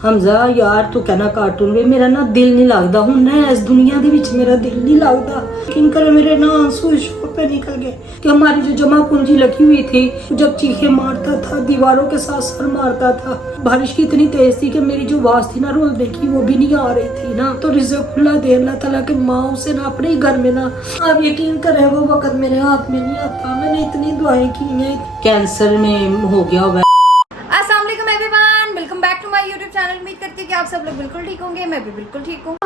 हमजा यार तू कहना कार्टून वे मेरा ना दिल नहीं लगता हूं ना इस दुनिया दे विच मेरा दिल नहीं लगता लेकिन कर मेरे ना आंसू इश्क पे निकल गए कि हमारी जो जमा पूंजी लगी हुई थी जब चीखे मारता था दीवारों के साथ सर मारता था बारिश की इतनी तेज थी कि मेरी जो आवाज थी ना रोने की वो भी नहीं आ रही थी ना तो रिज़्क़ खुला दे अल्लाह ताला के माँ उसे ना अपने ही घर में ना आप यकीन करें वो वक्त मेरे हाथ में नहीं आता मैंने इतनी दुआएं की हैं कैंसर में हो गया हुआ अस्सलाम वालेकुम everyone, welcome back to my YouTube channel. उम्मीद करती हूँ कि आप सब लोग बिल्कुल ठीक होंगे, मैं भी बिल्कुल ठीक हूँ।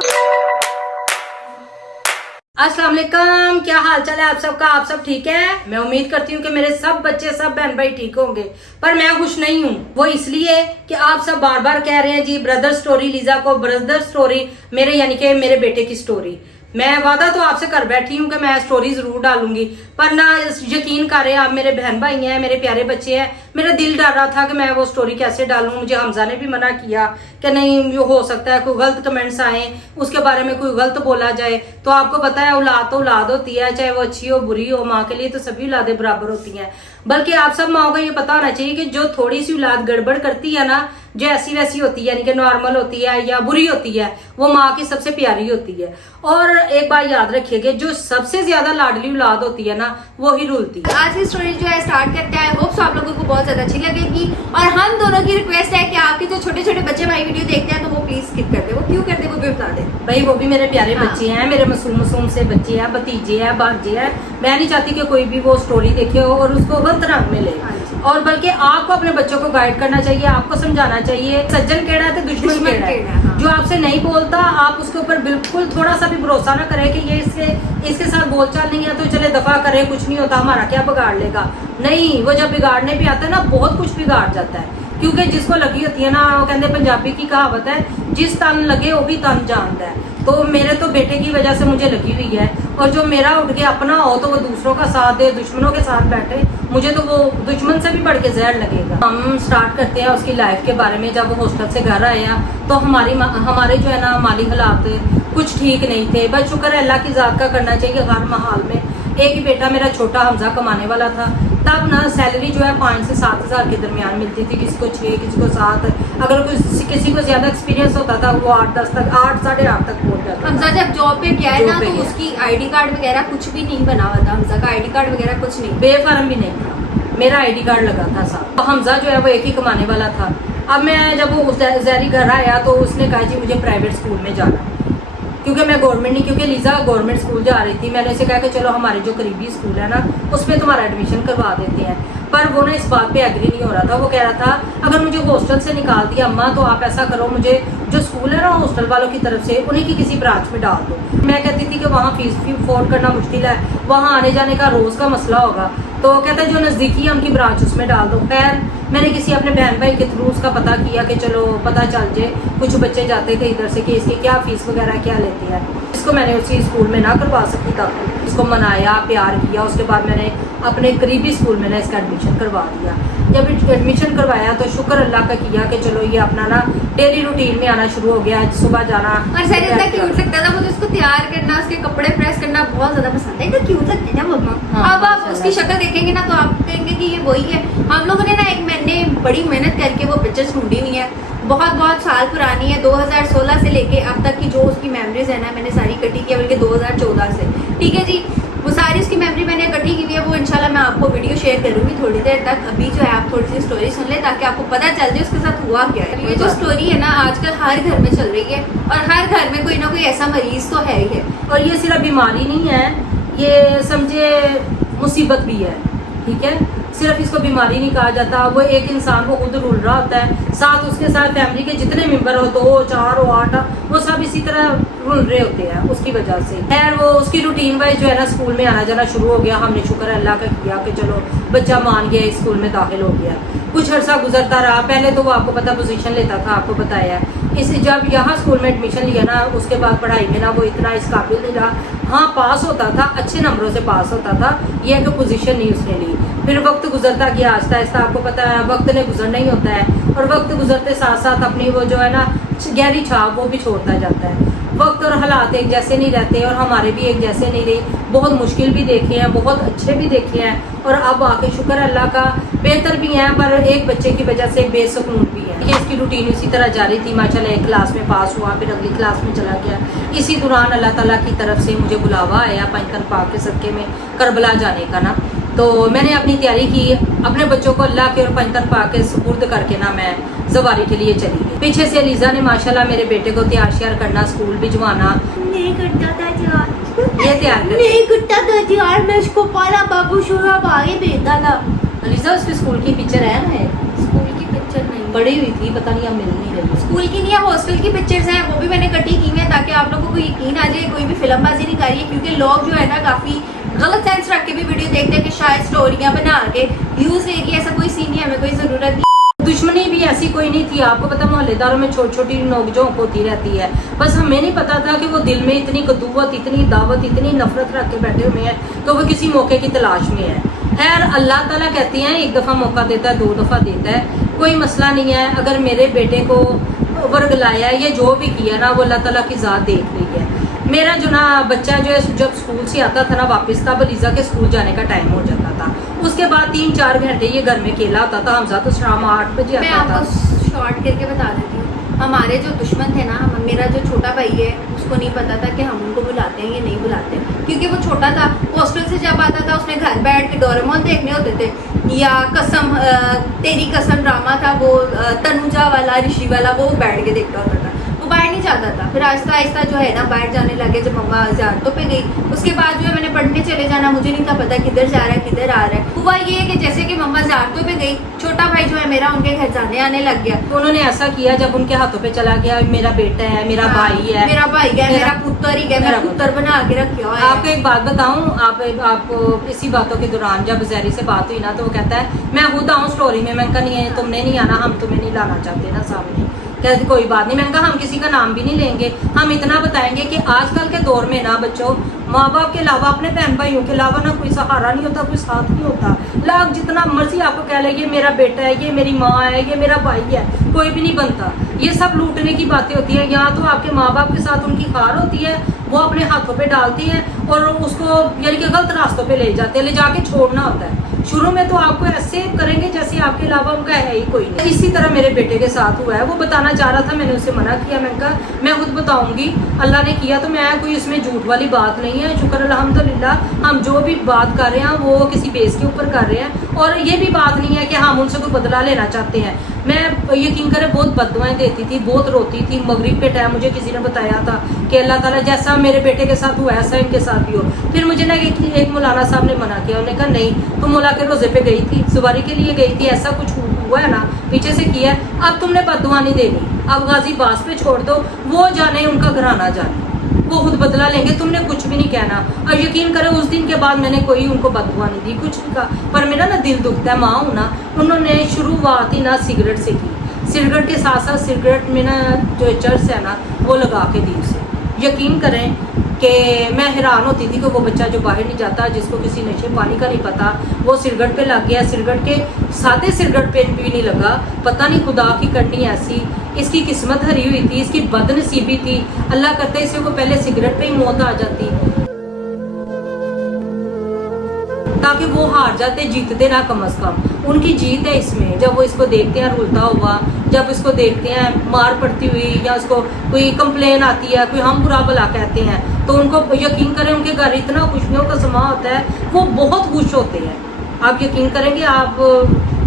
अस्सलाम वालेकुम, क्या हाल चाल है आप सबका? आप सब ठीक है? मैं उम्मीद करती हूँ कि मेरे सब बच्चे सब बहन भाई ठीक होंगे, पर मैं खुश नहीं हूँ। वो इसलिए कि आप सब बार बार कह रहे हैं जी ब्रदर स्टोरी, लीजा को ब्रदर स्टोरी, मेरे यानी कि मेरे बेटे की स्टोरी। मैं वादा तो आपसे कर बैठी हूँ कि मैं स्टोरी जरूर डालूंगी, पर ना यकीन कर रहे हैं आप मेरे बहन भाई हैं, मेरे प्यारे बच्चे हैं। मेरा दिल डर रहा था कि मैं वो स्टोरी कैसे डालूं। मुझे हमजा ने भी मना किया कि नहीं हो सकता है कोई गलत कमेंट्स आए, उसके बारे में कोई गलत बोला जाए। तो आपको पता है औलाद तो औलाद होती है, चाहे वो अच्छी हो बुरी हो, माँ के लिए तो सभी औलादें बराबर होती हैं। बल्कि आप सब माओ को ये पता होना चाहिए कि जो थोड़ी सी औलाद गड़बड़ करती है ना, जो ऐसी वैसी होती है यानी कि नॉर्मल होती है या बुरी होती है, वो माँ की सबसे प्यारी होती है। और एक बात याद रखिएगा, जो सबसे ज्यादा लाडली औलाद होती है ना वो ही रुलती है। आज की स्टोरी जो है स्टार्ट करते हैं। होप्स आप लोगों को बहुत ज्यादा अच्छी लगेगी और हम दोनों की रिक्वेस्ट है कि आपके जो छोटे छोटे बच्चे हमारी वीडियो देखते हैं तो वो प्लीज स्किप कर दे। वो क्यों करते वो भी बता दे भाई, वो भी मेरे प्यारे हाँ। बच्चे हैं, मेरे मासूम मासूम से बच्चे हैं, भतीजे हैं, भांजे हैं। मैं नहीं चाहती कि कोई भी वो स्टोरी देखे हो और उसको गलत रंग में ले। और बल्कि आपको अपने बच्चों को गाइड करना चाहिए, आपको समझाना चाहिए सज्जन केड़ा है तो दुश्मन केड़ा है। हाँ। जो आपसे नहीं बोलता आप उसके ऊपर बिल्कुल थोड़ा सा भी भरोसा ना करें कि ये इसके साथ बोलचाल नहीं है तो चले दफा करे, कुछ नहीं होता, हमारा क्या बिगाड़ लेगा। नहीं, वो जब बिगाड़ने भी आता है ना बहुत कुछ बिगाड़ जाता है। क्योंकि जिसको लगी होती है ना, वो कहते पंजाबी की कहावत है, जिस तन लगे वो भी तन जानता है। तो मेरे तो बेटे की वजह से मुझे लगी हुई है, और जो मेरा उठ के अपना हो तो वो दूसरों का साथ दे, दुश्मनों के साथ बैठे, मुझे तो वो दुश्मन से भी बढ़ के जहर लगेगा। हम स्टार्ट करते हैं उसकी लाइफ के बारे में। जब वो हॉस्टल से घर आया तो हमारे जो है ना माली हालात कुछ ठीक नहीं थे। बस शुक्र है अल्लाह की ज़ात का करना चाहिए हर माहौल में। एक ही बेटा मेरा छोटा हमजा कमाने वाला था। तब ना सैलरी जो है 5 से 7 हज़ार के दरमियान मिलती थी, किसी को 6, किसी को 7। अगर किसी को ज्यादा एक्सपीरियंस होता था वो 8-10 तक, 8 साढ़े 8 तक पहुंच जाता। हमजा जब जॉब पे गया है ना तो उसकी आईडी कार्ड वगैरह कुछ भी नहीं बना हुआ था। हमजा का आईडी कार्ड वगैरह कुछ नहीं, बेफार्म भी नहीं था, मेरा आईडी कार्ड लगा था साथ। तो हमजा जो है वो एक ही कमाने वाला था। अब मैं जब वो जहरी घर आया तो उसने कहा जी मुझे प्राइवेट स्कूल में जाना, क्योंकि मैं गवर्नमेंट नहीं, क्योंकि लीजा गवर्नमेंट स्कूल जा रही थी। मैंने उसे कहा कि चलो हमारे जो करीबी स्कूल है ना उसमें तुम्हारा एडमिशन करवा देते हैं। पर वो ना इस बात पे एग्री नहीं हो रहा था। वो कह रहा था अगर मुझे हॉस्टल से निकाल दिया अम्मा तो आप ऐसा करो, मुझे जो स्कूल है ना हॉस्टल वालों की तरफ से उन्हीं की किसी ब्रांच में डाल दो। मैं कहती थी कि वहाँ फीस भी अफोर्ड करना मुश्किल है, वहाँ आने जाने का रोज़ का मसला होगा। तो कहता है जो नज़दीकी है उनकी ब्रांच उसमें डाल दो। खैर मैंने किसी अपने बहन भाई के थ्रू उसका पता किया कि चलो पता चल जाए, कुछ बच्चे जाते थे इधर से कि इसकी क्या फीस वगैरह क्या लेती है। इसको मैंने उसी स्कूल में ना करवा सकती था, इसको मनाया, प्यार किया। उसके बाद मैंने अपने करीबी स्कूल में ना इसका एडमिशन करवा दिया। जब एडमिशन करवाया तो शुक्र अल्लाह का किया कि चलो ये अपना ना डेली रूटीन में आना शुरू हो गया। सुबह जाना और सर इतना क्यूट लगता था, मुझे उसको तैयार करना, उसके कपड़े प्रेस करना बहुत ज्यादा पसंद है। इतना क्यूट लगता है ना मम्मा। हाँ, अब आप उसकी शक्ल देखेंगे ना तो आप कहेंगे कि ये वही है। हम लोगों ने ना एक महीने बड़ी मेहनत करके वो पिक्चर्स ढूंढी नहीं है, बहुत साल पुरानी है। 2016 से लेके अब तक की जो उसकी मेमोरीज है ना मैंने सारी इकट्ठी की है, बल्कि 2014 से। ठीक है जी, वो सारी उसकी मेमोरी मैंने इकट्ठी की हुई है। वो इंशाल्लाह मैं आपको वीडियो शेयर करूंगी थोड़ी देर तक। अभी जो है आप थोड़ी सी स्टोरी सुन ले ताकि आपको पता चल जाए उसके साथ हुआ क्या है। ये जो स्टोरी है ना आजकल हर घर में चल रही है और हर घर में कोई ना कोई ऐसा मरीज तो है ही है। और ये सिर्फ बीमारी नहीं है, ये समझे मुसीबत भी है। ठीक है, सिर्फ इसको बीमारी नहीं कहा जाता। वो एक इंसान को खुद रुल रहा होता है, साथ उसके साथ फैमिली के जितने मेंबर हो, 2, 4 हो, 8, वो सब इसी तरह रुल रहे होते हैं उसकी वजह से। खैर वो उसकी रूटीन वाइज जो है ना स्कूल में आना जाना शुरू हो गया। हमने शुक्र अल्लाह का किया कि चलो बच्चा मान गया, स्कूल में दाखिल हो गया। कुछ अर्सा गुजरता रहा। पहले तो वो आपको पता पोजीशन लेता था, आपको बताया। जब यहाँ स्कूल में एडमिशन लिया ना उसके बाद पढ़ाई में ना वो इतना इस काबिल नहीं रहा। हाँ पास होता था, अच्छे नंबरों से पास होता था, यह कि पोजीशन नहीं उसने ली। फिर वक्त गुजरता गया आहिस्ता आहिस्ता। आपको पता है वक्त ने गुजरना ही होता है, और वक्त गुजरते साथ साथ अपनी वो जो है ना गहरी छाप वो भी छोड़ता जाता है। वक्त और हालात एक जैसे नहीं रहते और हमारे भी एक जैसे नहीं रहे। बहुत मुश्किल भी देखे हैं, बहुत अच्छे भी देखे हैं, और अब आके शुक्र अल्लाह का बेहतर भी हैं, पर एक बच्चे की वजह से बेसुकून भी है। कि इसकी रूटीन इसी तरह जारी थी, माशाल्लाह एक क्लास में पास हुआ, फिर अगली क्लास में चला गया। इसी दौरान अल्लाह ताला की तरफ से मुझे बुलावा आया पंजतन पाक के सदके में करबला जाने का ना। तो मैंने अपनी तैयारी की, अपने बच्चों को अल्लाह के और पंजतन पाक के सुपुर्द करके ना मैं ज़वारी के लिए चली गई। पीछे से लीजा ने माशाल्लाह मेरे बेटे को तैयार श्यार करना, स्कूल भिजवाना, नहीं करता था यार, ये तैयार कर नहीं करता था यार, मैं उसको पाला बाबू शोरा आगे भेजता था। लीजा उसके स्कूल की पिक्चर है ना, स्कूल की पिक्चर नहीं, बड़ी हुई थी, पता नहीं अब मिल नहीं रही। स्कूल की नहीं है, हॉस्टल की पिक्चर्स हैं, वो भी मैंने कटी की हैं ताकि आप लोगों को यकीन आ जाए कोई भी फिल्मबाजी नहीं करी है। क्योंकि लोग जो है ना काफ़ी गलत सेंस रख के भी वीडियो देखते हैं कि शायद स्टोरियाँ बना के व्यूज़ लेगी, ऐसा कोई सीन नहीं है, हमें कोई ज़रूरत नहीं। दुश्मनी भी ऐसी कोई नहीं थी, आपको पता मोहल्लेदारों में छोटी छोटी नोकझोंक होती रहती है, बस हमें नहीं पता था कि वो दिल में इतनी कदूवत, इतनी दावत, इतनी नफरत रख के बैठे हुए हैं, तो वो किसी मौके की तलाश में है। खैर अल्लाह ताला कहते हैं एक दफ़ा मौका देता है, 2 दफ़ा देता है, कोई मसला नहीं है। अगर मेरे बेटे को वर्गलाया है, ये जो भी किया ना वो अल्लाह ताला की ज़ात देख रही है। मेरा जो ना बच्चा जो है जब स्कूल से आता था ना वापस, तब लीजा के स्कूल जाने का टाइम हो जाता था। उसके बाद 3-4 घंटे ये घर में खेला होता था। हमजा तो शाम 8 बजे मैं आता था। आपको शॉर्ट करके बता देती हूँ, हमारे जो दुश्मन थे ना, मेरा जो छोटा भाई है उसको नहीं पता था कि हम उनको बुलाते हैं या नहीं बुलाते, क्योंकि वो छोटा था। हॉस्टल से जब आता था उसने घर बैठ के डोरेमोन देखने होते थे, या कसम तेरी कसम ड्रामा था वो तनुजा वाला, ऋषि वाला, वो बैठ के देखता होता था, वो बाहर नहीं जाता था। फिर आहिस्ता आहिस्ता जो है ना बाहर जाने लगे जब मम्मा ज़ियारतों पे गई। उसके बाद जो है मैंने पढ़ने चले जाना, मुझे नहीं था पता किधर जा रहा है किधर आ रहा है। हुआ ये कि जैसे कि मम्मा ज़ियारतों पे गई, छोटा भाई जो है मेरा उनके घर जाने आने लग गया। उन्होंने ऐसा किया जब उनके हाथों पे चला गया मेरा बेटा है, मेरा भाई है, मेरा भाई है, मेरा पुत्र ही है, मेरा पुत्र बना के रखा हुआ है। आपको एक बात बताऊं, आपको इसी बातों के दौरान जब जहरी से बात हुई ना, तो वो कहता है मैं खुद आऊँ स्टोरी में। मैंने कहा नहीं, तुमने नहीं आना, हम तुम्हें नहीं लाना चाहते ना सामने। कहते कोई बात नहीं। मैंने कहा हम किसी का नाम भी नहीं लेंगे, हम इतना बताएंगे कि आजकल के दौर में ना बच्चों, माँ बाप के अलावा, अपने बहन भाइयों के अलावा ना कोई सहारा नहीं होता, कोई साथ नहीं होता। लाख जितना मर्जी आपको कह ले ये मेरा बेटा है, ये मेरी माँ है, ये मेरा भाई है, कोई भी नहीं बनता। ये सब लूटने की बातें होती हैं। यहाँ तो आपके माँ बाप के साथ उनकी खार होती है, वो अपने हाथों पे डालती है और उसको यानी कि गलत रास्तों पे ले जाते हैं, ले जाके छोड़ना होता है। शुरू में तो आपको ऐसे करेंगे जैसे आपके अलावा उनका है ही कोई नहीं। इसी तरह मेरे बेटे के साथ हुआ है। वो बताना चाह रहा था, मैंने उसे मना किया। मैंने कहा मैं खुद बताऊंगी, अल्लाह ने किया तो मैं, कोई इसमें झूठ वाली बात नहीं है। शुक्र अल्हम्दुलिल्लाह, हम जो भी बात कर रहे हैं वो किसी बेस के ऊपर कर रहे हैं, और ये भी बात नहीं है कि हम उनसे कोई बदला लेना चाहते हैं। मैं यकीन करें बहुत बददुआएं देती थी, बहुत रोती थी। मगरिब के टाइम मुझे किसी ने बताया था कि अल्लाह ताला जैसा मेरे बेटे के साथ हुआ ऐसा इनके साथ भी हो। फिर मुझे ना एक मौलाना साहब ने मना किया। उन्होंने कहा नहीं, तुम मौला के रोजे पे गई थी, सवारी के लिए गई थी, ऐसा कुछ हुआ है ना, पीछे से किया है, अब तुमने बददुआ नहीं देनी, अब गाजी बास पे छोड़ दो, वो जाने उनका घराना जाने, वो खुद बदला लेंगे, तुमने कुछ भी नहीं कहना। और यकीन करें उस दिन के बाद मैंने कोई उनको बददुआ नहीं दी, कुछ नहीं कहा। पर मेरा ना दिल दुखता है, माँ हूँ ना, उन्होंने शुरुआत ही ना सिगरेट से की। सिगरेट के साथ साथ सिगरेट में ना जो चर्च है ना वो लगा के दी उसे। यकीन करें कि मैं हैरान होती थी कि वो बच्चा जो बाहर नहीं जाता, जिसको किसी नशे पानी का नहीं पता, वो सिगरेट पे लग गया। सिगरेट के सादे सिगरेट पे भी नहीं लगा, पता नहीं खुदा की करनी ऐसी, इसकी किस्मत हरी हुई थी, इसकी बदनसीबी थी। अल्लाह करते इसे को पहले सिगरेट पे ही मौत आ जाती ताकि वो हार जाते, जीतते ना कम अज कम। उनकी जीत है इसमें, जब वो इसको देखते हैं रुलता हुआ, जब इसको देखते हैं मार पड़ती हुई, या उसको कोई कंप्लेन आती है, कोई हम बुरा भला कहते हैं, तो उनको यकीन करें उनके घर इतना खुशियों का समा होता है, वो बहुत खुश होते हैं। आप यकीन करेंगे, आप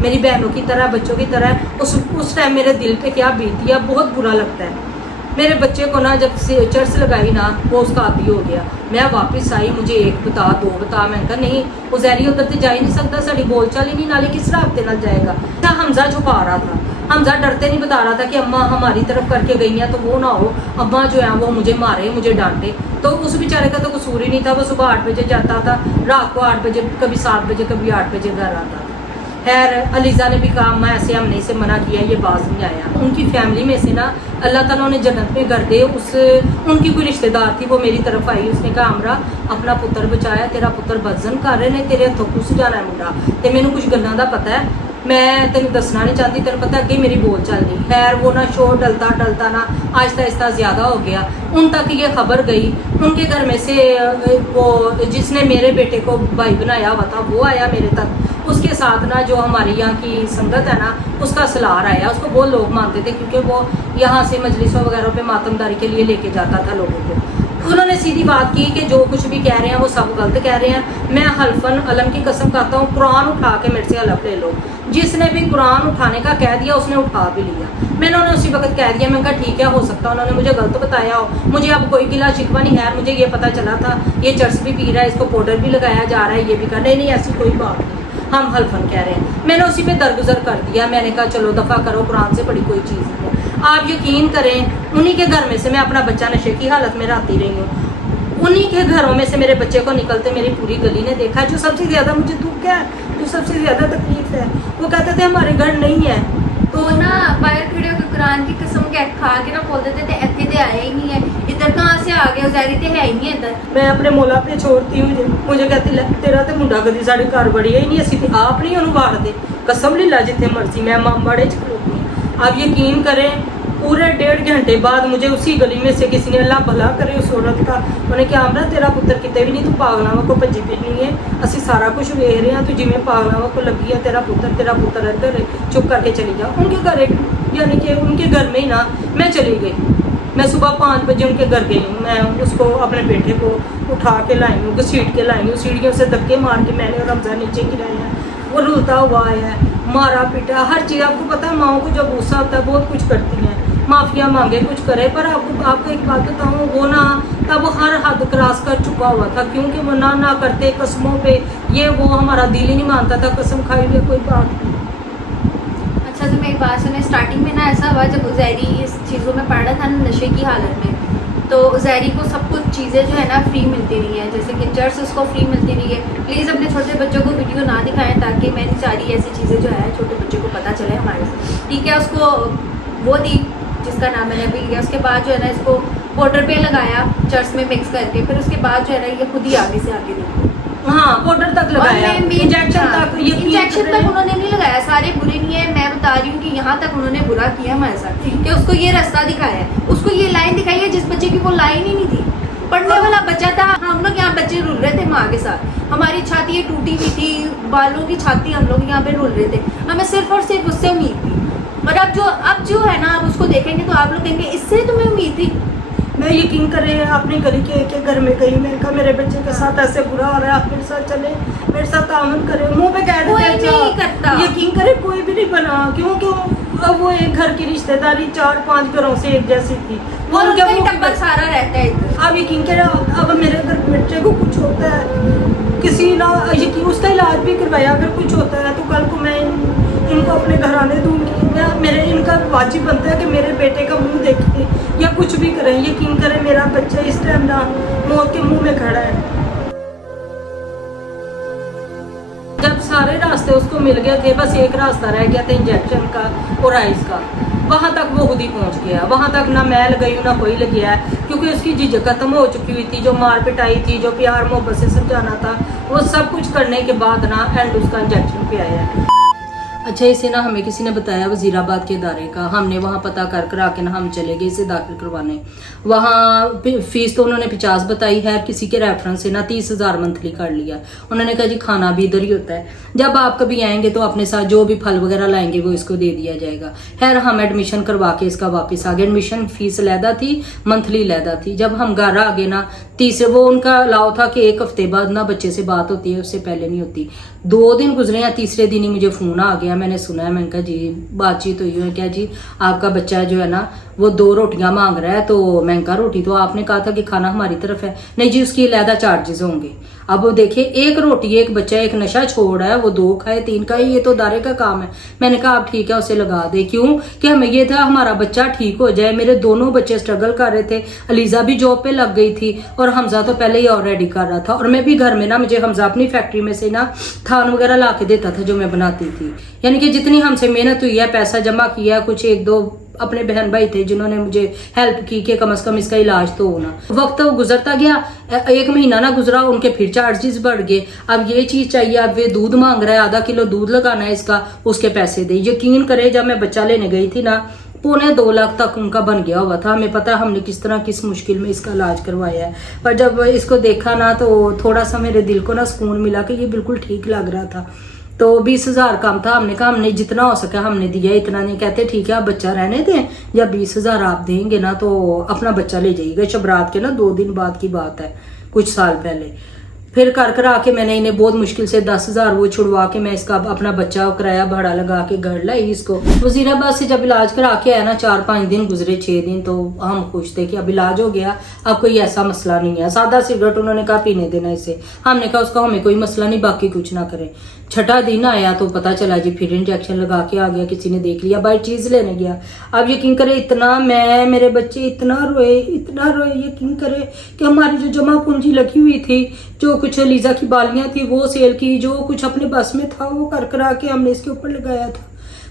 मेरी बहनों की तरह, बच्चों की तरह, उस टाइम मेरे दिल पे क्या बीती है, बहुत बुरा लगता है। मेरे बच्चे को ना जब से चर्च लगाई ना, वो उसका आदी हो गया। मैं वापस आई, मुझे 1 बता 2 बता, मैं कहा नहीं, उजैरी उधर तो जा ही नहीं सकता, साड़ी बोल चाल ही नहीं, नाले किस रास्ते नाल जाएगा। क्या हमजा छुपा रहा था, हमजा डरते नहीं बता रहा था कि अम्मा हमारी तरफ करके गई हैं तो वो ना हो अम्मा जो है वो मुझे मारे, मुझे डांटे। तो उस बेचारे का तो कसूर ही नहीं था। वो सुबह 8 बजे जाता था, रात को 8 बजे, कभी 7 बजे, कभी 8 बजे घर आता था। खैर अलीज़ा ने भी कहा मैं ऐसे, हमने इसे मना किया, ये बाज नहीं आया। उनकी फैमिली में से ना अल्लाह ताला ने जन्नत में कर दे, उनकी कोई रिश्तेदार थी, वो मेरी तरफ आई, उसने कहा हमरा अपना पुत्र बचाया, तेरा पुत्र बदजन कर रहे ने, तेरे हथों कुछ जाना है मुंडा, तो मैनू कुछ गल्लां दा पता है, मैं तेन दसना नहीं चाहती, तेन पता अगे मेरी बोल चल रही। खैर वो ना शोर डलता डलता ना आहिस्ता आहिस्ता ज़्यादा हो गया। उन तक ये खबर गई, उनके घर में से वो जिसने मेरे बेटे को भाई बनाया हुआ था वो आया मेरे तक। उसके साथ ना जो हमारी यहाँ की संगत है ना उसका सलार आया। उसको बहुत लोग मानते थे क्योंकि वो यहाँ से मजलिसों वगैरह पे मातमदारी के लिए लेके जाता था लोगों को। उन्होंने सीधी बात की कि जो कुछ भी कह रहे हैं वो सब गलत कह रहे हैं। मैं हल्फन अलम की कसम खाता हूँ, कुरान उठा के मेरे से हलफ ले लो। जिसने भी कुरान उठाने का कह दिया उसने उठा भी लिया। मैंने उन्हें उसी वक्त कह दिया, मैंने कहा ठीक है, हो सकता है उन्होंने मुझे गलत बताया हो, मुझे अब कोई गिला शिकवा नहीं है। मुझे ये पता चला था ये चर्च भी पी रहा है, इसको पाउडर भी लगाया जा रहा है, ये भी कर नहीं ऐसी कोई बात नहीं, हम हल्फन कह रहे हैं। मैंने उसी पे दरगुजर कर दिया। मैंने कहा चलो दफ़ा करो, कुरान से बड़ी कोई चीज़ नहीं है। आप यकीन करें उन्हीं के घर में से मैं अपना बच्चा नशे की हालत में रहती रही हूँ। उन्हीं के घरों में से मेरे बच्चे को निकलते मेरी पूरी गली ने देखा। जो सबसे ज़्यादा मुझे दुख है, जो सबसे ज़्यादा तकलीफ है, वो कहते थे हमारे घर नहीं है। तो ना बाहर खड़े होकर कुरान की कसम खा के ना बोल देते थे इतने तो आया ही नहीं है, इधर कहाँ से आ गया, ज़ाहिर तो है ही नहीं इधर। मैं अपने मोला पे छोड़ती हूँ, मुझे कहती ले तेरा तो मुंडा कभी साढ़े घर बड़िया ही नहीं, असी तो आप नहीं उन्होंने बाढ़ दे कसम लीला जितने मर्जी मैं माड़े च खलोती। आप यकीन करें पूरे 1.5 घंटे बाद मुझे उसी गली में से किसी ने अल्लाह भला करे उस औरत का, उन्हें क्या आमरा तेरा पुत्र कितने भी नहीं, तू पागलावा को भजी फिरनी है, असी सारा कुछ वेख रहे हैं, तू जिमें पागलावा को लगी है, तेरा पुत्र इधर चुप करके चली जा। उनके घर यानी कि उनके घर में ही ना मैं चली गई। मैं सुबह 5 बजे उनके घर गई हूँ। मैं उसको अपने बेटे को उठा के लाई हूँ, घसीट के लाई हूँ, सीढ़ियों से धक्के मार के मैंने और रमज़ान नीचे गिराया है। वो रुलता हुआ है, मारा पीटा, हर चीज़। आपको पता है माओ को जब गुस्सा होता है बहुत कुछ करती हैं, माफिया मांगे कुछ करे। पर आपको एक बात बताऊँ, वो ना तब वो हर हद क्रॉस कर चुका हुआ था, क्योंकि वो ना करते कसमों पे ये वो हमारा दिल ही नहीं मानता था, कसम खाई हुई कोई बात नहीं। अच्छा तो मेरी बात सुने, स्टार्टिंग में ना ऐसा हुआ जब उज़ैरी इस चीज़ों में पड़ रहा था ना नशे की हालत में, तो उज़ैरी को सब कुछ चीज़ें जो है ना फ्री मिलती रही हैं, जैसे कि चर्च उसको फ्री मिलती रही है। प्लीज़ अपने छोटे बच्चों को वीडियो ना दिखाएं ताकि मैं नहीं चाह रही ऐसी चीज़ें जो है छोटे बच्चों को पता चले हमारे से, ठीक है। उसको वो दी जिसका नाम मैंने अभी लिया, उसके बाद जो है ना इसको पाउडर पे लगाया चर्च में मिक्स करके, फिर उसके बाद जो है ना ये खुद ही आगे से आगे दी। हाँ पाउडर तक लगाया, इंजेक्शन तक, इंजेक्शन तक उन्होंने नहीं लगाया। सारे बुरे नहीं है, मैं बता रही हूँ कि यहाँ तक उन्होंने बुरा किया हमारे साथ कि उसको ये रास्ता दिखाया है, उसको ये लाइन दिखाई है जिस बच्चे की वो लाइन ही नहीं थी। पढ़ने वाला बच्चा था, हम लोग यहाँ बच्चे रुल रहे थे माँ के साथ, हमारी छाती ये टूटी हुई थी, बालों की छाती हम लोग यहाँ पे रुल रहे थे, हमें सिर्फ और सिर्फ उससे उम्मीद थी। पर अब जो है ना, आप उसको देखेंगे तो आप लोग कहेंगे इससे तुम्हें उम्मीद थी। मैं यकीन करें अपनी गली के एक घर में गई, मैंने कहा मेरे बच्चे के साथ ऐसे बुरा हो रहा है, आप मेरे साथ चले, मेरे साथ तामन करें। मुंह पे कह कोई देते नहीं करता। यकीन करें कोई भी नहीं बना, क्योंकि अब वो एक घर की रिश्तेदारी 4-5 घरों से एक जैसी थी। वो और उनके उनका ही मुंह टब्बर सारा रहता है इधर। अब यकीन करें अब मेरे घर बच्चे को कुछ होता है, किसी ना यकीन उसका इलाज भी करवाया, अगर कुछ होता है तो कल को मैं इनको अपने घर आने दूंगी। मेरे इनका वाजिब बनता है कि मेरे बेटे का मुंह देखें या कुछ भी करें। यकीन करें मेरा बच्चा इस टाइम ना मौत के मुंह में खड़ा है। जब सारे रास्ते उसको मिल गए थे, बस एक रास्ता रह गया था इंजेक्शन का और आइस का, वहाँ तक वो खुद ही पहुँच गया। वहाँ तक ना मैं लगाई हूँ ना कोई लगिया है, क्योंकि उसकी झिझक खत्म हो चुकी हुई थी। जो मार पिटाई थी, जो प्यार मोहब्बत से समझाना था, वो सब कुछ करने के बाद ना एंड उसका इंजेक्शन पे आया है। अच्छा इसे ना हमें किसी ने बताया वजीराबाद के इदारे का, हमने वहाँ पता कर आके ना हम चले गए इसे दाखिल करवाने। वहाँ फीस तो उन्होंने 50 बताई है, किसी के रेफरेंस से ना 30,000 मंथली कर लिया। उन्होंने कहा जी खाना भी इधर ही होता है, जब आप कभी आएंगे तो अपने साथ जो भी फल वगैरह लाएंगे वो इसको दे दिया जाएगा। खैर हम एडमिशन करवा के इसका वापस आ गए। एडमिशन फीस लैदा थी, मंथली लैदा थी। जब हम घर आ गए ना, तीसरे वो उनका अलाउ था कि 1 हफ्ते बाद ना बच्चे से बात होती है, उससे पहले नहीं होती। 2 दिन गुजरे हैं, तीसरे दिन ही मुझे फ़ोन आ गया। मैंने सुना है, मैंने कहा जी बातचीत हुई है क्या जी, आपका बच्चा जो है ना वो 2 रोटियां मांग रहा है। तो मैंने कहा रोटी तो आपने कहा था कि खाना हमारी तरफ है। नहीं जी उसकी अलहदा चार्जेस होंगे। अब वो देखिए 1 रोटी एक बच्चा एक नशा छोड़ रहा है, वो 2 खाए 3 खाए, ये तो दारे का काम है। मैंने कहा आप ठीक है उसे लगा दे, क्यों कि हमें ये था हमारा बच्चा ठीक हो जाए। मेरे दोनों बच्चे स्ट्रगल कर रहे थे, अलीजा भी जॉब पे लग गई थी और हमजा तो पहले ही ऑलरेडी कर रहा था। और मैं भी घर में ना, मुझे हमजा अपनी फैक्ट्री में से ना थान वगैरह ला के देता था जो मैं बनाती थी। यानी कि जितनी हमसे मेहनत हुई है, पैसा जमा किया, कुछ 1-2 अपने बहन भाई थे जिन्होंने मुझे हेल्प की कि कम से कम इसका इलाज तो होना। वक्त वो गुजरता गया, 1 महीना ना गुजरा उनके फिर चार्जेस बढ़ गए। अब ये चीज चाहिए, अब ये दूध मांग रहा है, आधा किलो दूध लगाना है इसका, उसके पैसे दे। यकीन करे जब मैं बच्चा लेने गई थी ना, 2.25 लाख तक उनका बन गया हुआ था। हमें पता है हमने किस तरह किस मुश्किल में इसका इलाज करवाया है। पर जब इसको देखा ना तो थोड़ा सा मेरे दिल को ना सुकून मिला कि ये बिल्कुल ठीक लग रहा था। तो 20,000 कम था, हमने कहा हमने जितना हो सका हमने दिया, इतना नहीं। कहते ठीक है आप बच्चा रहने दें, या 20,000 आप देंगे ना तो अपना बच्चा ले जाइएगा। शबरात के ना 2 दिन बाद की बात है, कुछ साल पहले। फिर कर करा के मैंने इन्हें बहुत मुश्किल से 10,000 वो छुड़वा के मैं इसका अपना बच्चा किराया भाड़ा लगा के घर लाई इसको। वजीराबाद से जब इलाज करा के आया ना, 4-5 दिन गुजरे, 6 दिन, तो हम खुश थे कि अब इलाज हो गया, अब कोई ऐसा मसला नहीं है। सादा सिगरेट उन्होंने कहा पीने देना इसे, हमने कहा उसका हमें कोई मसला नहीं, बाकी कुछ ना करें। 6ठा दिन आया तो पता चला जी फिर इंजेक्शन लगा के आ गया, किसी ने देख लिया, बाई चीज लेने गया। अब यकीन करे इतना मैं मेरे बच्चे इतना रोए, यकीन करे कि हमारी जो जमा पूंजी लगी हुई थी, जो कुछ लीजा की बालियां थी वो सेल की, जो कुछ अपने बस में था वो कर करा के हमने इसके ऊपर लगाया था,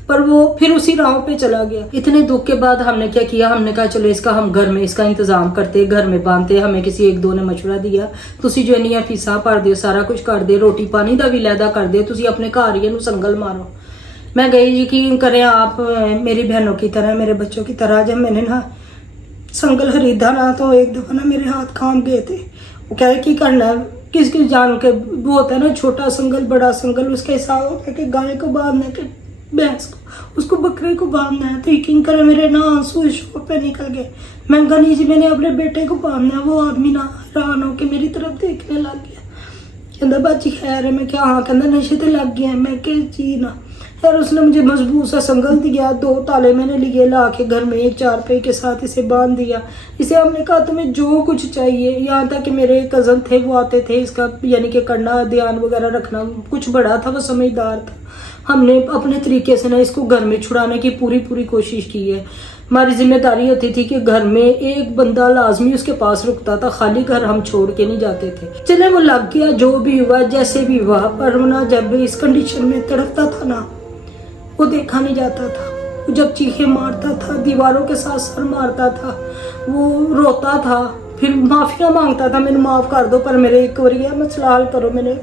पर वो फिर उसी राह पे चला गया। इतने दुख के बाद हमने क्या किया, हमने कहा चलो इसका हम घर में इसका इंतजाम करते, घर में बांधते। हमें किसी 1-2 ने मशवरा दिया, तुसी जो इन्नियां फीसा भर दियो, सारा कुछ कर दे, रोटी पानी का भी लैदा कर दे, तुसी अपने घर ही संगल मारो। मैं गई, यकीन करें आप मेरी बहनों की तरह, मेरे बच्चों की तरह, जब मैंने ना संगल खरीदा ना तो एक दफा ना मेरे हाथ काम गए थे। वो कहे की करना है, किसकी जान के वो होता है ना, छोटा संगल बड़ा संगल, उसका हिसाब होता है कि गाय को बांधना, कि भैंस को, उसको बकरे को बांधना है। तो यकीन करे मेरे ना आंसू शोर पे निकल गए। मैं गनी जी मैंने अपने बेटे को बांधना है। वो आदमी ना हैरान होके मेरी तरफ देखने लग गया, कहता बाजी खैर है? मैं क्या हाँ, कहता नशे तो लग गया है। मैं क्या जी ना यार, उसने मुझे मजबूत सा संगल दिया, 2 ताले मैंने लिए ला के घर में, एक चारपाई के साथ इसे बांध दिया। इसे हमने कहा तुम्हें जो कुछ चाहिए, यहाँ तक कि मेरे कज़न थे वो आते थे इसका यानी कि करना, ध्यान वगैरह रखना। कुछ बड़ा था वो समझदार था। हमने अपने तरीके से ना इसको घर में छुड़ाने की पूरी कोशिश की है। हमारी जिम्मेदारी होती थी कि घर में एक बंदा लाजमी उसके पास रुकता था, खाली घर हम छोड़ के नहीं जाते थे। चले वो लग गया, जो भी हुआ जैसे भी हुआ, पर ना जब इस कंडीशन में तड़पता था ना, वो देखा नहीं जाता था। वो जब चीखे मारता था, दीवारों के साथ सर मारता था, वो रोता था, फिर माफिया मांगता था, मैंने माफ कर दो पर मेरे एक बार मसला हल करो। मैंने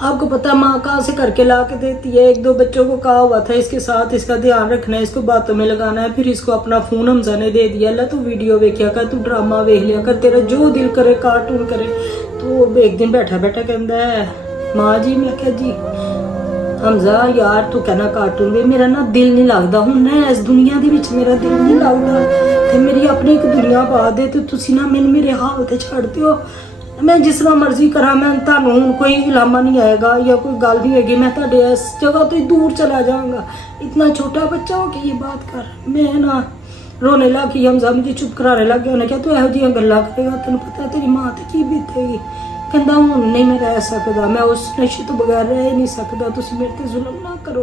आपको पता माँ कहाँ से करके ला के देती है। 1-2 बच्चों को कहा हुआ था इसके साथ इसका ध्यान रखना है, इसको बातों में लगाना है, फिर इसको अपना फोन हमजा ने दे दिया। अल्लाह तू वीडियो देखिया कर, तू ड्रामा देख लिया कर, तेरा जो दिल करे कार्टून करे। तो एक दिन बैठा कहता है माँ जी, मैं क्या जी हमजा यार तू कहना कार्टून वे, मेरा ना दिल नहीं लगता हूं ना इस दुनिया दे विच, मेरा दिल नहीं लगता ते मेरी अपनी एक दुनिया पा दे ते तुसी ना मैनू मेरे हाल ते छड़ दियो। मैं जिस तरह मर्जी करा, मैं तुहानू हुण कोई इलामा नहीं आएगा या कोई गल नहीं होगी, मैं तुहाडे इस जगह तो ही दूर चला जाऊंगा। इतना छोटा बच्चा हो के ये बात कर। मैं ना रोने लगी, हमजा मुझे चुप कराने लग गया। उन्हें क्या तू इहो जिहियां गल्लां करेगा, तेनू पता है तेरी मां ते की बीतेगी। कहता हुण नहीं मैं रह सकता, मैं उस नशे तो बगैर रह ही नहीं सकता, तुसी मेरे ते जुल्म ना करो।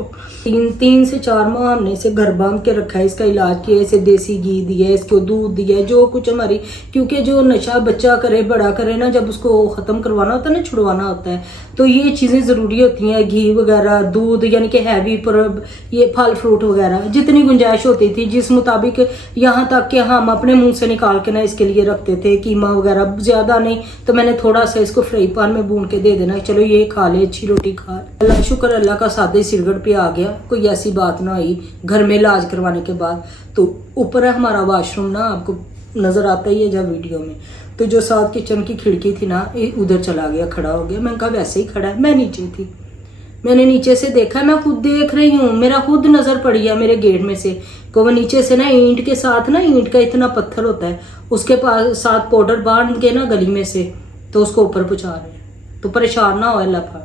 3 से 4 माह हमने इसे घर बांध के रखा है, इसका इलाज किया, इसे देसी घी दिया, इसको दूध दिया, जो कुछ हमारी, क्योंकि जो नशा बच्चा करे बड़ा करे ना, जब उसको खत्म करवाना होता है ना, छुड़वाना होता है, तो ये चीजें जरूरी होती हैं, घी वगैरह, दूध यानी कि हैवी पर ये फल फ्रूट वगैरह, जितनी गुंजाइश होती थी जिस मुताबिक, यहाँ तक कि हम अपने मुंह से निकाल के ना इसके लिए रखते थे कीमा वगैरह, ज्यादा नहीं तो मैंने थोड़ा सा इसको फ्राई पैन में भून के दे देना, चलो ये खा ले, अच्छी रोटी खा। अल्लाह शुक्र अल्लाह का, सादे सिरगढ़ पे आ गया, कोई ऐसी बात ना आई घर में इलाज करवाने के बाद। तो ऊपर है हमारा वॉशरूम ना, आपको नजर आता ही है जब वीडियो में, तो जो साथ किचन की खिड़की थी ना, उधर चला गया, खड़ा हो गया। मैंने कहा वैसे ही खड़ा है, मैं नीचे थी, मैंने नीचे से देखा, मैं खुद देख रही हूँ, मेरा खुद नजर पड़ी है मेरे गेट में से को, वो नीचे से ना ईंट के साथ ना, ईंट का इतना पत्थर होता है उसके पास साथ पाउडर बांध के ना गली में से, तो उसको ऊपर पहुंचा रहे हैं। तो परेशान ना हो अल्लाह।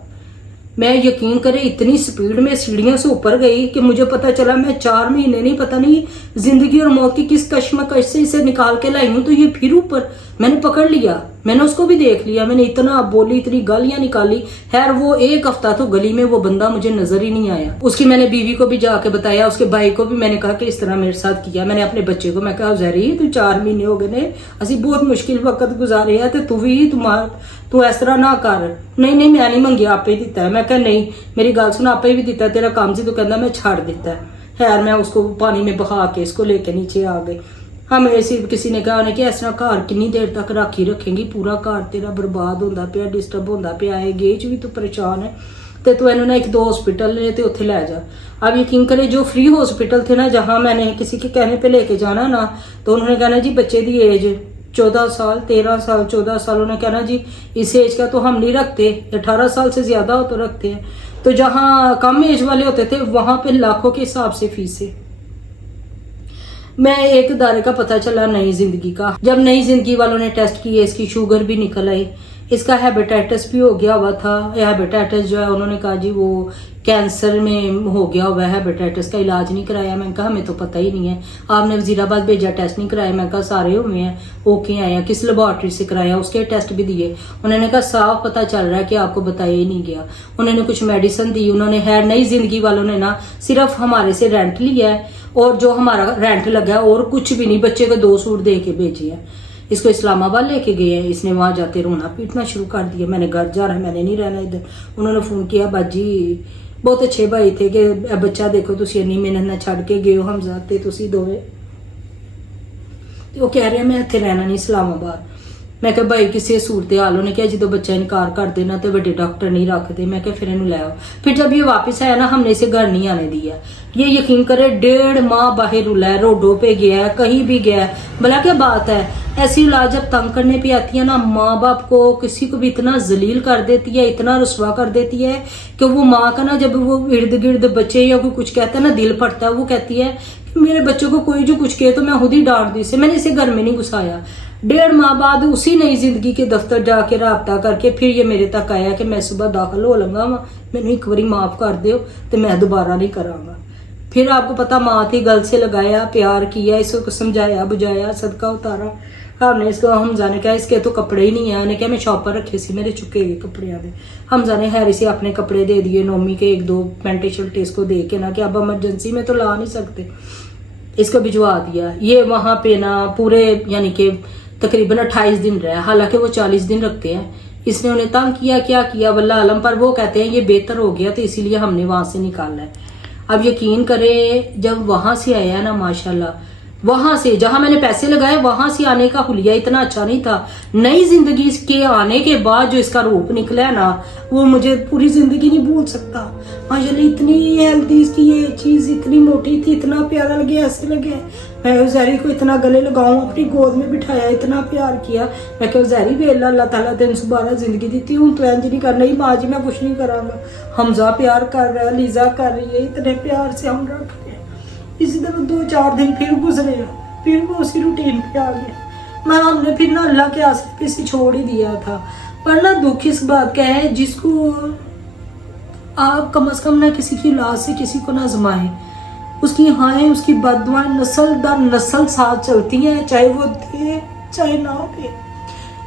मैं यकीन करे इतनी स्पीड में सीढ़ियों से ऊपर गई कि मुझे पता चला मैं 4 महीने नहीं, पता नहीं जिंदगी और मौत की किस कश्मकश से इसे निकाल के लाई हूं, तो ये फिर ऊपर मैंने पकड़ लिया। मैंने उसको भी देख लिया, मैंने इतना बोली, इतनी गालियां निकाली। खैर वो एक हफ्ता तो गली में वो बंदा मुझे नजर ही नहीं आया। उसकी मैंने बीवी को भी जाके बताया, उसके भाई को भी मैंने कहा कि इस तरह मेरे साथ किया। मैंने अपने बच्चे को मैं कहा जहरी तू 4 महीने हो गए ने, असी बहुत मुश्किल वक्त गुजारे है, तो तू इस तरह ना कर। नहीं मैं नहीं मंगी, आपे ही दिता है। मैं कहा नहीं मेरी गल सुन, आपे भी दिता, तेरा काम से तो कहना मैं छाड़ दिता है। खैर मैं उसको पानी में बहा के इसको लेके नीचे आ गई। हमें ऐसी किसी ने कहा उन्हें कि इस तरह घर कितनी देर तक राखी रखेंगी, पूरा घर तेरा बर्बाद होता पिया, डिस्टर्ब होता पिया है, गेज भी तू परेशान है, तो तू इन्होंने 1-2 हॉस्पिटल ने तो उत्थे लै जा। अब यकीन करे जो फ्री हॉस्पिटल थे ना, जहाँ मैंने किसी के कहने पे लेके जाना ना, तो उन्होंने कहना जी बच्चे की एज 14 साल 13 साल 14 साल, उन्होंने कहना जी इस एज का तो हम नहीं रखते, 18 साल से ज्यादा हो तो रखते हैं। तो जहाँ कम एज वाले होते थे वहां पे लाखों के हिसाब से फीसें। मैं एक इदारे का पता चला नई जिंदगी का, जब नई जिंदगी वालों ने टेस्ट किए इसकी शुगर भी निकल आई, इसका हेपेटाइटिस भी हो गया हुआ था। हेपेटाइटिस जो है उन्होंने कहा जी वो कैंसर में हो गया हुआ है, हेपेटाइटिस का इलाज नहीं कराया। मैंने कहा हमें तो पता ही नहीं है, आपने वजीराबाद भेजा टेस्ट नहीं कराया। मैं कहा सारे हुए हैं, ओके आए हैं, किस लेबॉर्ट्री से कराया, उसके टेस्ट भी दिए। उन्होंने कहा साफ पता चल रहा है कि आपको बताया ही नहीं गया। उन्होंने कुछ मेडिसिन दी। उन्होंने है नई जिंदगी वालों ने ना सिर्फ हमारे से रेंट लिया है, और जो हमारा रेंट लगा है और कुछ भी नहीं। बच्चे को 2 सूट दे के भेजे हैं, इसको इस्लामाबाद लेके गए हैं, इसने वहां जाते रोना पीटना शुरू कर दिया, मैंने घर जाना है, मैंने नहीं रहना इधर। उन्होंने फोन किया बाजी बहुत अच्छे भाई थे कि बच्चा देखो तुसी इन्नी मेहनत ना छड़ के गए हो हमजा ते तुसी दोवे, तो वो कह रहे मैं इत्थे रहना नहीं इस्लामाबाद। मैं कहा भाई किसी सूरत हाल, उन्हें कहा जो बच्चा इनकार कर देना तो बड़े डॉक्टर नहीं रखते। मैं कहा फिर इन्हें ले आओ। फिर जब ये वापस आया ना, हमने इसे घर नहीं आने दिया। ये यकीन करे 1.5 माह बाहर रुला है, रोडों पे गया है, कहीं भी गया है। भला क्या बात है, ऐसी औलाद जब तंग करने पे आती है ना, माँ बाप को किसी को भी इतना जलील कर देती है, इतना रुसवा कर देती है कि वो माँ का ना जब वो इर्द गिर्द बच्चे या कोई कुछ कहता है ना, दिल फटता है। वो कहती है कि मेरे बच्चों को कोई जो कुछ कहे तो मैं खुद ही डांट दी से, मैंने इसे घर में नहीं घुसाया। 1.5 माह बाद उसी नई जिंदगी के दफ्तर जाके राब्ता करके फिर ये मेरे तक आया कि मैं सुबह दाखिल हो लगा वा, मैंने एक बारी माफ कर दो तो मैं दोबारा नहीं करांगा। फिर आपको पता माँ थी, गल से लगाया, प्यार किया, इसको समझाया बुझाया, सदका उतारा। हमने इसको हमजा ने कहा इसके तो कपड़े ही नहीं है, उन्हें कहा मैं शॉपर रखे सी मेरे चुके गए कपड़े दे। हमजा ने हैरी से अपने कपड़े दे दिए, नोमी के 1-2 पैंटे शर्टे इसको दे के ना कि अब इमरजेंसी में तो ला नहीं सकते, इसको भिजवा दिया। ये वहां पे ना पूरे यानी कि तकरीबन 28 दिन रहा, हालांकि वो 40 दिन रखते हैं। इसने उन्हें तंग किया, क्या किया वल्ला आलम, पर वो कहते हैं ये बेहतर हो गया तो इसीलिए हमने वहां से निकाला है। अब यकीन करे जब वहां से आया ना माशाल्लाह, वहां से जहां मैंने पैसे लगाए वहां से आने का हुलिया इतना अच्छा नहीं था। नई जिंदगी के आने के बाद जो इसका रूप निकला है ना, वो मुझे पूरी जिंदगी नहीं भूल सकता। माशाल्लाह इतनी हेल्दी इसकी ये चीज, इतनी मोटी थी, इतना प्यारा लगे, ऐसे लगे मैं उजैरी को इतना गले लगाऊं, अपनी गोद में बिठाया, इतना प्यार किया। मैं क्या उजैरी भी अल्लाह ताला 312 जिंदगी दी हूं तो इंज नहीं करना ही माँ जी, मैं कुछ नहीं करांगा। हमजा प्यार कर रहा है, लीजा कर रही है, इतने प्यार से हम रख रहे हैं। इसी तरह 2-4 दिन फिर गुजरे, फिर वो उसी रूटीन पे आ गया। मैं हमने फिर ना अल्लाह के आसरे पे से छोड़ ही दिया था। पर ना दुख इस बात का है जिसको आप कम से कम ना किसी की औलाद से किसी को ना आजमाएं, उसकी हाएं उसकी बददुआएं नस्ल दर नस्ल साथ चलती हैं, चाहे वो दे चाहे ना दे।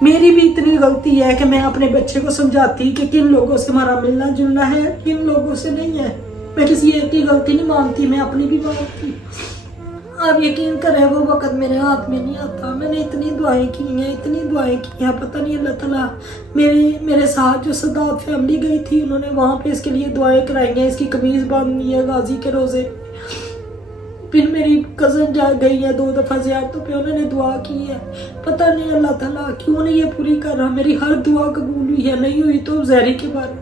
मेरी भी इतनी गलती है कि मैं अपने बच्चे को समझाती कि किन लोगों से हमारा मिलना जुलना है, किन लोगों से नहीं है। मैं किसी एक की गलती नहीं मानती, मैं अपनी भी मानती। आप यकीन करें वो वक्त मेरे हाथ में नहीं आता। मैंने इतनी दुआएं की हैं, इतनी दुआएं की हैं, पता नहीं अल्लाह ताला मेरे साथ जो सदात फैमिली गई थी उन्होंने वहाँ पे इसके लिए दुआएं कराई हैं। इसकी कमीज बांधनी है गाजी के रोजे। फिर मेरी कज़न जा गई है 2 दफ़ा ज़ियारतों पे, उन्होंने दुआ की है। पता नहीं अल्लाह ताला क्यों नहीं ये पूरी कर रहा। मेरी हर दुआ कबूल हुई है, नहीं हुई तो जहरी के बारे में।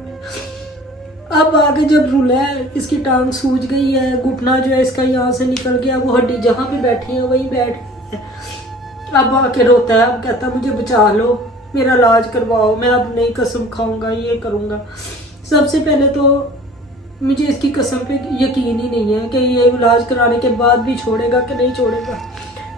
अब आगे जब रुला है, इसकी टांग सूज गई है, घुटना जो है इसका यहाँ से निकल गया, वो हड्डी जहाँ पे बैठी है वहीं बैठ गई है। अब आके रोता है, अब कहता मुझे बचा लो, मेरा इलाज करवाओ, मैं अब नहीं कसम खाऊंगा, ये करूंगा। सबसे पहले तो मुझे इसकी कसम पे यकीन ही नहीं है कि ये इलाज कराने के बाद भी छोड़ेगा कि नहीं छोड़ेगा,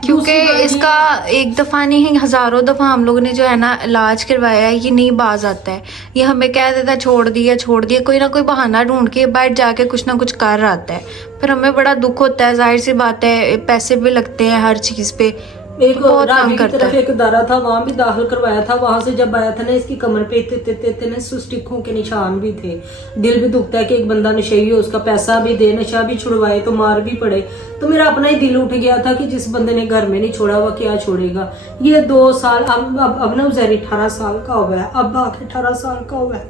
क्योंकि इसका एक दफ़ा नहीं हज़ारों दफ़ा हम लोगों ने जो है ना इलाज करवाया है, ये नहीं बाज आता है। ये हमें कह देता है छोड़ दिया, कोई ना कोई बहाना ढूंढ के बैठ जाके कुछ ना कुछ कर आता है। फिर हमें बड़ा दुख होता है, जाहिर सी बात है, पैसे भी लगते हैं हर चीज़ पे। एक बहुत रावी तंग की करता तरफ है। एक अदारा था, वहां भी दाखिल करवाया था। वहां से जब आया था ना, इसकी कमर पे इतने स्टिकों के निशान भी थे। दिल भी दुखता है कि एक बंदा नशेई हो, उसका पैसा भी दे, नशा भी छुड़वाए तो मार भी पड़े। तो मेरा अपना ही दिल उठ गया था कि जिस बंदे ने घर में नहीं छोड़ा वह क्या छोड़ेगा। ये 2 साल अब ना उजैरी 18 साल का हुआ है, अब आके 18 साल का हुआ है।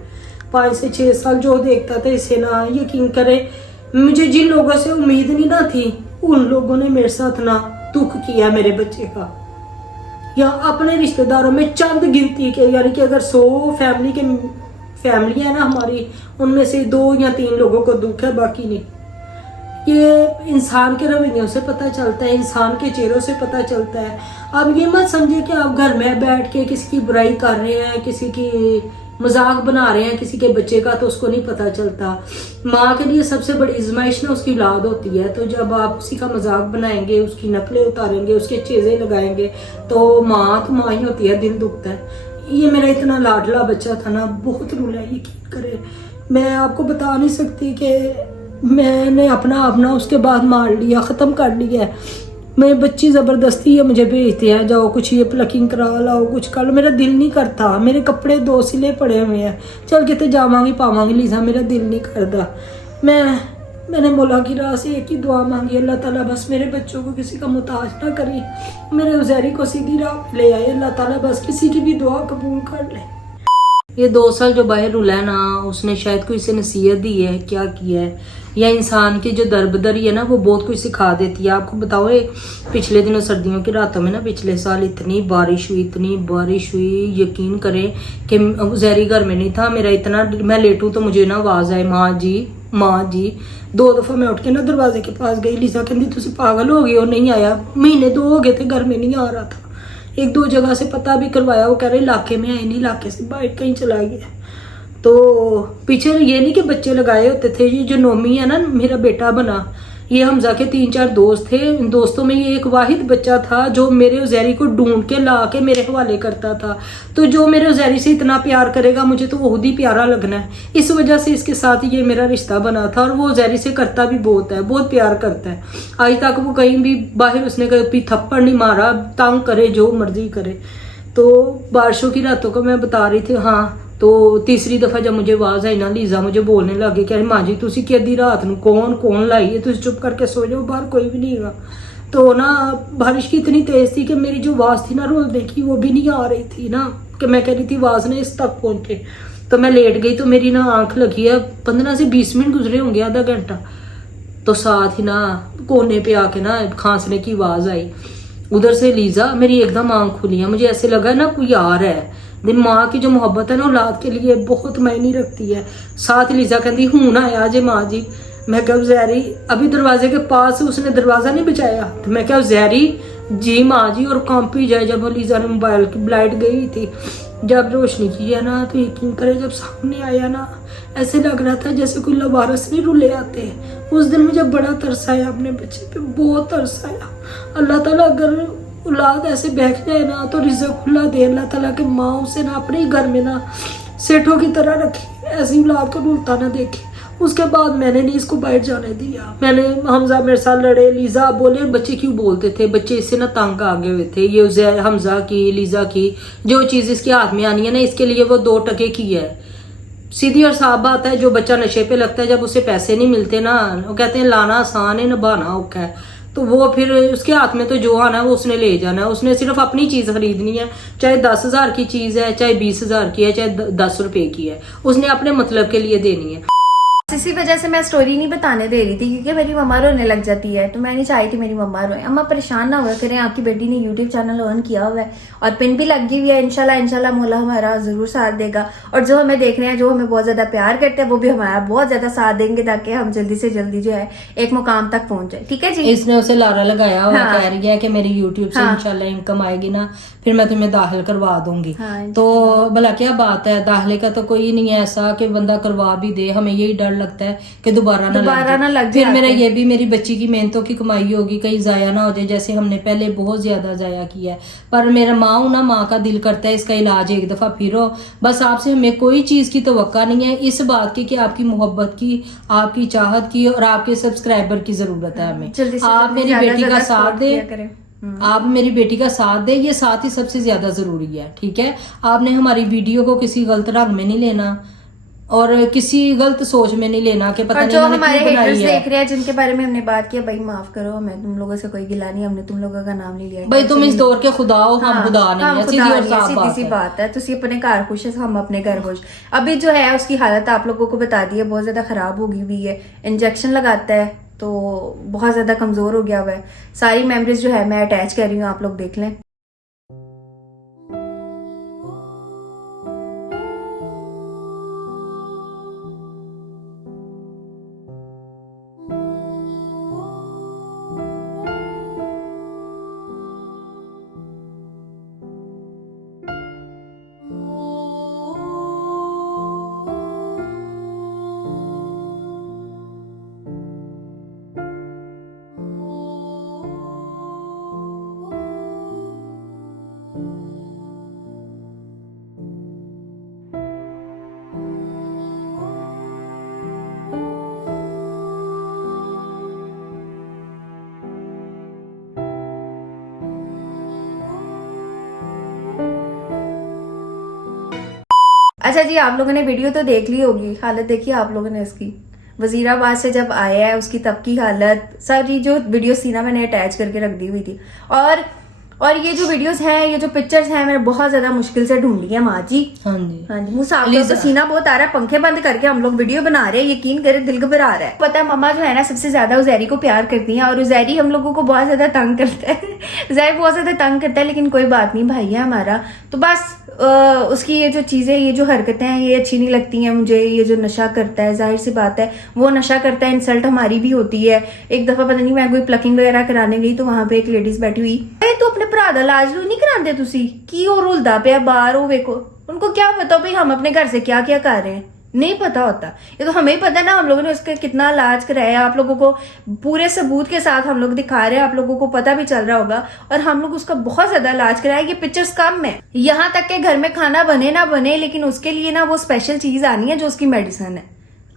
5 से 6 साल जो देखता था इसे ना, यकीन करे मुझे जिन लोगों से उम्मीद नहीं ना थी, उन लोगों ने मेरे साथ ना दुख किया मेरे बच्चे का। या अपने रिश्तेदारों में चंद गिनती के, यानी कि अगर 100 फैमिलियां है ना हमारी, उनमें से 2 या 3 लोगों को दुख है, बाकी नहीं। ये इंसान के रवैयों से पता चलता है, इंसान के चेहरों से पता चलता है। अब ये मत समझिए कि आप घर में बैठ के किसी की बुराई कर रहे हैं, किसी की मजाक बना रहे हैं किसी के बच्चे का, तो उसको नहीं पता चलता। माँ के लिए सबसे बड़ी आजमाइश ना उसकी औलाद होती है। तो जब आप किसी का मजाक बनाएंगे, उसकी नकलें उतारेंगे, उसके चीजें लगाएंगे, तो माँ ही होती है, दिल दुखता है। ये मेरा इतना लाडला बच्चा था ना, बहुत रुला, यकीन करे। मैं आपको बता नहीं सकती कि मैंने अपना उसके बाद मार लिया, ख़त्म कर लिया है। मेरे बच्ची ज़बरदस्ती है मुझे भेजते हैं, जाओ कुछ ये प्लकिंग करा लाओ, कुछ कर लो। मेरा दिल नहीं करता, मेरे कपड़े 2 सिले पड़े हुए हैं, चल कितने जावांगी पावांगी लीजा, मेरा दिल नहीं करता। मैंने मौला की राह से एक ही दुआ मांगी, अल्लाह ताला बस मेरे बच्चों को किसी का मुताज ना करी, मेरे उजैरी को सीधी राह पे ले आए। अल्लाह ताला बस किसी की भी दुआ कबूल कर ले। ये 2 साल जो बाहर रुला है ना, उसने शायद कोई से नसीहत दी है, क्या किया है, या इंसान की जो दरबदरी है ना, वो बहुत कुछ सिखा देती है। आपको बताओ, पिछले दिनों सर्दियों की रातों में ना, पिछले साल इतनी बारिश हुई, यकीन करें कि उजैरी घर में नहीं था। मेरा इतना, मैं लेटूं तो मुझे ना आवाज आए, माँ जी। 2 दफा मैं उठ के ना दरवाजे के पास गई। लीजा कहती तुसी पागल हो गए हो, नहीं आया। महीने 2 हो गए थे घर में नहीं आ रहा था। 1-2 जगह से पता भी करवाया, वो कह रहे इलाके में है नहीं, इलाके से बाहर कहीं चला गया। तो पीछे ये नहीं कि बच्चे लगाए होते थे। ये जो नोमी है ना, मेरा बेटा बना, ये हमजा के 3-4 दोस्त थे। इन दोस्तों में ये एक वाहिद बच्चा था जो मेरे उजैरी को ढूंढ के ला के मेरे हवाले करता था। तो जो मेरे उजैरी से इतना प्यार करेगा, मुझे तो खुद ही प्यारा लगना है। इस वजह से इसके साथ ये मेरा रिश्ता बना था। और वो उजैरी से करता भी बहुत है, बहुत प्यार करता है। आज तक वो कहीं भी बाहर उसने कभी थप्पड़ नहीं मारा, तंग करे जो मर्जी करे। तो बारिशों की रातों को मैं बता रही थी, हाँ। तो तीसरी दफा जब मुझे आवाज आई ना, लीजा मुझे बोलने लगे, कह रहे माँ जी तुसी कि अद्धी रात नूं कौन लाई है, तुसी चुप करके सो जाओ, बाहर कोई भी नहीं है। तो ना बारिश की इतनी तेज थी कि मेरी जो आवाज थी ना रोने की, वो भी नहीं आ रही थी ना, कि मैं कह रही थी आवाज ने इस तक पहुंचे। तो मैं लेट गई, तो मेरी ना आंख लगी है, 15 से 20 मिनट गुजरे होंगे, आधा घंटा। तो साथ ही ना कोने पे आके ना खांसने की आवाज आई। उधर से लीजा मेरी एकदम आंख खुली है, मुझे ऐसे लगा ना कोई आ रहा है। माँ की जो मोहब्बत है ना, औलाद के लिए बहुत मायने रखती है। साथ लीजा कहती हूं ना आया जे माँ जी। मैं क्या जहरी अभी दरवाजे के पास, उसने दरवाजा नहीं बचाया, तो मैं क्या जहरी जी माँ जी, और कांप ही जाए। जब लीजा ने मोबाइल की लाइट गई थी, जब रोशनी की है ना, तो यकीन करे जब सामने आया ना, ऐसे लग रहा था जैसे कोई लवारस नहीं रुले आते। उस दिन मुझे बड़ा तरस आया अपने बच्चे पे, बहुत तरस आया। अल्लाह ताला अगर औलाद ऐसे बैठ जाए ना, तो रिज़्क़ खुला दे अल्लाह ताला के। माँ उसे ना अपने ही घर में ना सेठों की तरह रखी, ऐसी औलाद को रुलता ना देखे। उसके बाद मैंने नहीं इसको बाहर जाने दिया। मैंने, हमजा मेरे साथ लड़े, लीजा बोले, बच्चे क्यों बोलते थे, बच्चे इससे ना तंग आ गए हुए थे। ये हमजा की, लीजा की जो चीज़ इसके हाथ में आनी है ना, इसके लिए वो 2 टके की है। सीधी और साफ बात है, जो बच्चा नशे पे लगता है, जब उसे पैसे नहीं मिलते ना, वो कहते हैं लाना आसान है, निभाना औखा है। तो वो फिर उसके हाथ में तो जो आना है वो उसने ले जाना है। उसने सिर्फ अपनी चीज़ खरीदनी है, चाहे 10,000 की चीज़ है, चाहे 20,000 की है, चाहे 10 रुपए की है, उसने अपने मतलब के लिए देनी है। इसी वजह से मैं स्टोरी नहीं बताने दे रही थी, क्योंकि मेरी मम्मा रोने लग जाती है, तो मैं नहीं चाहती मेरी मम्मा रोए। अम्मा परेशान ना हुआ करें, आपकी बेटी ने यूट्यूब चैनल ऑन किया हुआ है और पिन भी लगी हुई है। इंशाल्लाह मौला हमारा जरूर साथ देगा। और जो हमें देख रहे हैं, जो हमें बहुत ज्यादा प्यार करते हैं, वो भी हमारा बहुत ज्यादा साथ देंगे, ताकि हम जल्दी से जल्दी जो है एक मुकाम तक पहुंच जाए। ठीक है जी। इसने उसे लारा लगाया हुआ, हाँ। कह रही है कि मेरी यूट्यूब से इंशाल्लाह इनकम आएगी ना, फिर मैं तुम्हें दाखिल करवा दूंगी। हाँ, तो भला क्या बात है, दाखिले का तो कोई नहीं है ऐसा कि बंदा करवा भी दे। हमें यही डर लगता है कि दोबारा ना लग जाए। फिर मेरा ये भी मेरी बच्ची की मेहनतों की कमाई होगी, कहीं जाया ना हो जाए, जैसे हमने पहले बहुत ज्यादा जाया किया है। पर मेरा माँ ना, माँ का दिल करता है इसका इलाज एक दफा फिर हो। बस आपसे हमें कोई चीज की तवक्का नहीं है, इस बात की कि आपकी मोहब्बत की, आपकी चाहत की और आपके सब्सक्राइबर की जरूरत है हमें। जल्दी से आप मेरी बेटी का साथ दें, आप मेरी बेटी का साथ दे, ये साथ ही सबसे ज्यादा जरूरी है। ठीक है, आपने हमारी वीडियो को किसी गलत रंग में नहीं लेना और किसी गलत सोच में नहीं लेना कि पता और नहीं जो इन्होंने हमारे क्यों बनाई हेटर्स है। देख रहे हैं जिनके बारे में हमने बात किया, भाई माफ करो, हमें तुम लोगों से कोई गिला नहीं, हमने तुम लोगों का नाम नहीं लिया। भाई तुम इस दौर के खुदा हो, हम हाँ, खुदा नहीं हम है, खुदा सीधी और नहीं है, साफ सीधी सी बात है। तुसी अपने घर खुश है, हम अपने घर खुश। अभी जो है उसकी हालत आप लोगों को बता दी है, बहुत ज्यादा खराब हो गई हुई है। इंजेक्शन लगाता है तो बहुत ज्यादा कमजोर हो गया हुआ है। सारी मेमोरीज जो है मैं अटैच कर रही हूँ, आप लोग देख लें। अच्छा जी, आप लोगों ने वीडियो तो देख ली होगी, हालत देखी आप लोगों ने इसकी। वजीराबाद से जब आया है उसकी तब की हालत, सारी जो वीडियो सीना मैंने अटैच करके रख दी हुई थी। और ये जो वीडियोस हैं, ये जो पिक्चर्स हैं, मैंने बहुत ज्यादा मुश्किल से ढूंढी है माँ जी। हाँ जी, हाँ जी, मुँह साफ करो, तो सीना बहुत आ रहा है। पंखे बंद करके हम लोग वीडियो बना रहे हैं, यकीन करें दिल घबरा रहा है। पता है मम्मा जो है ना सबसे ज्यादा उजैरी को प्यार करती हैं और उजैरी हम लोगों को बहुत ज्यादा तंग करता है। उजैरी बहुत ज्यादा तंग करता है, लेकिन कोई बात नहीं, भाई है हमारा। तो बस उसकी ये जो चीजें, ये जो हरकतें हैं, ये अच्छी नहीं लगती हैं मुझे। ये जो नशा करता है, जाहिर सी बात है वो नशा करता है, इंसल्ट हमारी भी होती है। एक दफा पता नहीं मैं कोई प्लकिंग वगैरह कराने गई तो वहां पे एक लेडीज बैठी हुई, तो अपने भरा दा इलाज नहीं कराते तुसी की और रुलदा पे बाहर हो, वेखो उनको क्या पता भाई हम अपने घर से क्या क्या कर रहे हैं, नहीं पता होता। ये तो हमें ही पता ना, हम लोगों ने उसका कितना इलाज कराया, आप लोगों को पूरे सबूत के साथ हम लोग दिखा रहे हैं, आप लोगों को पता भी चल रहा होगा। और हम लोग उसका बहुत ज्यादा इलाज कराया। ये पिक्चर्स कम है, यहाँ तक के घर में खाना बने ना बने, लेकिन उसके लिए ना वो स्पेशल चीज आनी है जो उसकी मेडिसिन है।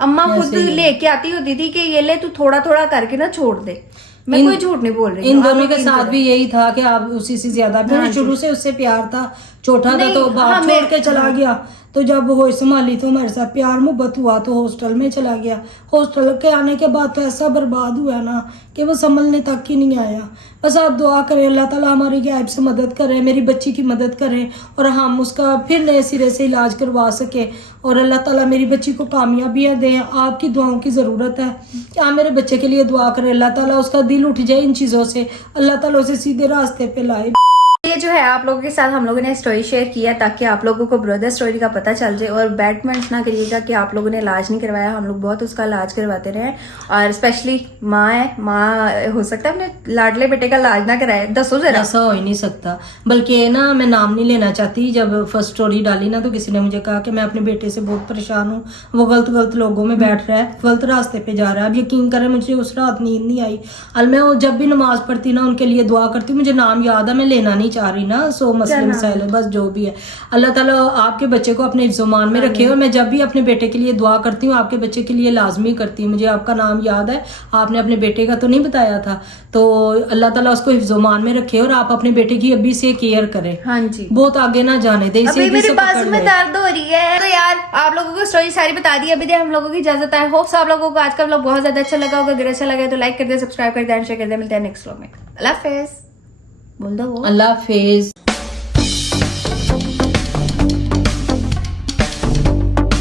अम्मा खुद लेके आती होती थी कि ये ले तू थोड़ा थोड़ा करके ना छोड़ दे। मैं कोई झूठ नहीं बोल रही। इन दोनों के साथ भी यही था कि आप उसी से ज्यादा प्यार, शुरू से उससे प्यार था, छोटा था तो बाहर छोड़ के चला गया। तो जब वो संभाली तो हमारे साथ प्यार मोहब्बत हुआ तो हॉस्टल में चला गया। हॉस्टल के आने के बाद तो ऐसा बर्बाद हुआ ना कि वो संभलने तक ही नहीं आया। बस आप दुआ करें अल्लाह ताला हमारी गायब से मदद करे, मेरी बच्ची की मदद करें और हम उसका फिर नए सिरे से इलाज करवा सके और अल्लाह ताला मेरी बच्ची को कामयाबियाँ दें। आपकी दुआओं की ज़रूरत है कि आप मेरे बच्चे के लिए दुआ करें, अल्लाह ताला उसका दिल उठ जाए इन चीज़ों से, अल्लाह ताला उसे सीधे रास्ते पे लाए। ये जो है आप लोगों के साथ हम लोगों ने स्टोरी शेयर किया ताकि आप लोगों को ब्रदर स्टोरी का पता चल जाए। और बैड कमेंट्स ना करिएगा कि आप लोगों ने इलाज नहीं करवाया, हम लोग बहुत उसका इलाज करवाते रहे। और स्पेशली माँ है, माँ हो सकता है अपने लाडले बेटे का इलाज ना कराए, दसो जरा। ऐसा हो ही नहीं सकता। बल्कि ना मैं नाम नहीं लेना चाहती, जब फर्स्ट स्टोरी डाली ना तो किसी ने मुझे कहा कि मैं अपने बेटे से बहुत परेशान हूँ, वो गलत लोगों में बैठ रहा है, गलत रास्ते पे जा रहा है। अब यकीन करें मुझे उस रात नींद नहीं आई। और मैं जब भी नमाज पढ़ती ना उनके लिए दुआ करती, मुझे नाम याद है, मैं लेना नहीं चाह रही ना, सो मसले मसाइल है, बस जो भी है। अल्लाह ताला आपके बच्चे को अपने हिफ्ज़-ओ-मान में रखे। और मैं जब भी अपने बेटे के लिए दुआ करती हूँ, आपके बच्चे के लिए लाजमी करती हूँ। मुझे आपका नाम याद है, आपने अपने बेटे का तो नहीं बताया था, तो अल्लाह ताला उसको हिफ्ज़-ओ-मान में रखे और आप अपने बेटे की अभी से केयर करें। हाँ जी, बहुत आगे ना जाने दें, अभी मेरी बात में दर्द हो रही है। तो यार आप लोगों को स्टोरी सारी बता दी, अभी दे हम लोगों की इजाजत है। होप्स आप लोगों को आज का व्लॉग बहुत ज्यादा अच्छा लगा होगा। अगर अच्छा लगा तो लाइक कर दे, सब्सक्राइब कर दे, शेयर कर दे। मिलते हैं नेक्स्ट व्लॉग में। अल्लाह हाफिज। बोल दो वो अल्लाह हाफिज।